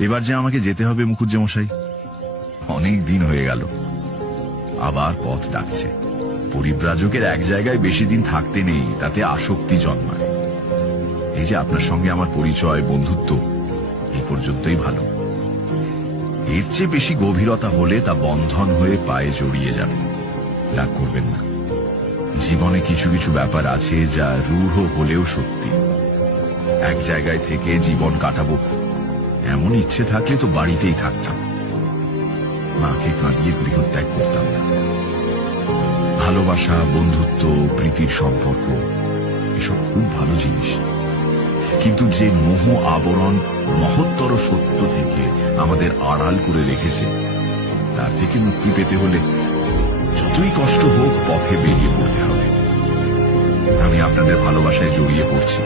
এবার যে আমাকে যেতে হবে মুখুজ্জেমশাই, অনেক দিন হয়ে গেল। আবার পথ ডাকছে। পরিব্রাজকের এক জায়গায় বেশি দিন থাকতে নেই, তাতে আসক্তি জন্মায়। এই যে আপনার সঙ্গে আমার পরিচয়, বন্ধুত্ব, এই পর্যন্তই ভালো। এর চেয়ে বেশি গভীরতা হলে তা বন্ধন হয়ে পায়ে জড়িয়ে যাবে। রাগ করবেন না। জীবনে কিছু কিছু ব্যাপার আছে যা রূঢ় হলেও সত্যি। এক জায়গায় থেকে জীবন কাটাবো এমন ইচ্ছে থাকলে তো বাড়িতেই থাকতাম, মাকে কাঁদিয়ে গৃহত্যাগ করতাম না। ভালোবাসা, বন্ধুত্ব, প্রীতির সম্পর্ক এসব খুব ভালো জিনিস, কিন্তু যে মোহ আবরণ মহত্তর সত্য থেকে আমাদের আড়াল করে রেখেছে, তার থেকে মুক্তি পেতে হলে যতই কষ্ট হোক পথে বেরিয়ে পড়তে হবে। আমি আপনাদের ভালোবাসায় জড়িয়ে পড়ছি,